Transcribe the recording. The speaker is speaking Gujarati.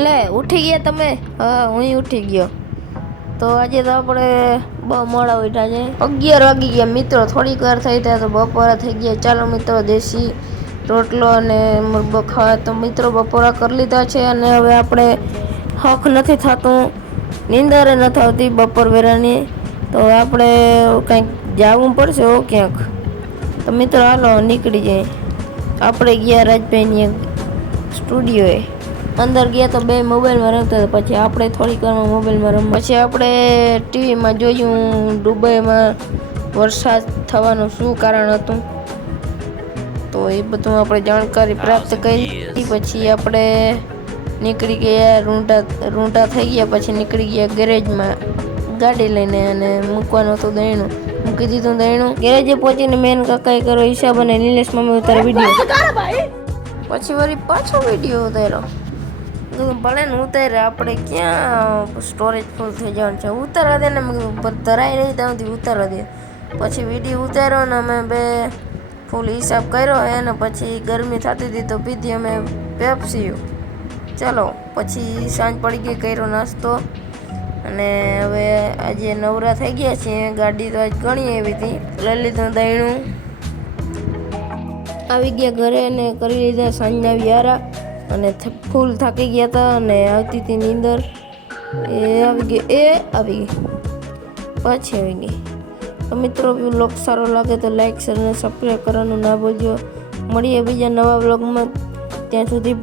લે, ઉઠી ગયા તમે? હા, હું ઉઠી ગયો. તો આજે તો આપણે બહુ મોડા ઉઠ્યા છે. અગિયાર વાગી ગયા મિત્રો, થોડીક વાર થઈ ત્યાં તો બપોરા થઈ ગયા. ચાલો મિત્રો, દેશી રોટલો અને મુરબો ખાવા. તો મિત્રો, બપોરા કરી લીધા છે અને હવે આપણે હક નથી થતું, નીંદરે નથી આવતી બપોર વેરાની. તો આપણે કંઈક જવું પડશે હો ક્યાંક. તો મિત્રો, હાલો, નીકળી જાય. આપણે ગયા રાજભાઈની સ્ટુડિયોએ. અંદર ગયા તો બે મોબાઈલમાં રમતા હતા. પછી આપણે થોડીક વારમાં મોબાઈલમાં રમ પછી આપણે ટીવીમાં જોયું દુબઈમાં વરસાદ થવાનું શું કારણ હતું? તો એ બધું આપણે જાણકારી પ્રાપ્ત કરી. પછી આપણે નીકળી ગયા રૂંટા રૂંટા થઈ ગયા. પછી નીકળી ગયા ગેરેજમાં. ગાડી લઈને અને મૂકવાનું હતું દહીણું મૂકી દીધું દહીણું ગેરેજે પહોંચીને મેન કાકાએ કર્યો હિસાબ અને નિલેશ મમ્મી ઉતારે વીડિયો પછી વળી પાછો વીડિયો ઉતાર્યો. ભલે ને ઉતારે, આપણે ક્યાં સ્ટોરેજ ફૂલ થઈ જવાનું છે? ઉતારવા દે ને ધરાય નહીં ત્યાં સુધી ઉતારવા દે. પછી વીડિયો ઉતાર્યો ને અમે બે ફૂલ હિસાબ કર્યો અને પછી ગરમી થતી હતી તો પીધી અમે પેપ્સી ચલો, પછી સાંજ પડી ગઈ, કર્યો નાસ્તો. અને હવે આજે નવરા થઈ ગયા છીએ, ગાડી તો આજ ઘણી એવી હતી. લઈ લીધું દહીણું. આવી ગયા ઘરે અને કરી લીધા સાંજના વ્યારા. અને ફૂલ થાકી ગયા હતા અને આવતી હતી નીંદર. એ આવી ગઈ, એ આવી ગઈ. પછી આવી ગઈ. મિત્રો બ્લોગ સારો લાગે તો લાઈક શેર અને સબસ્ક્રાઈબ કરવાનું ના ભૂલજો. મળીએ બીજા નવા બ્લોગમાં ત્યાં સુધી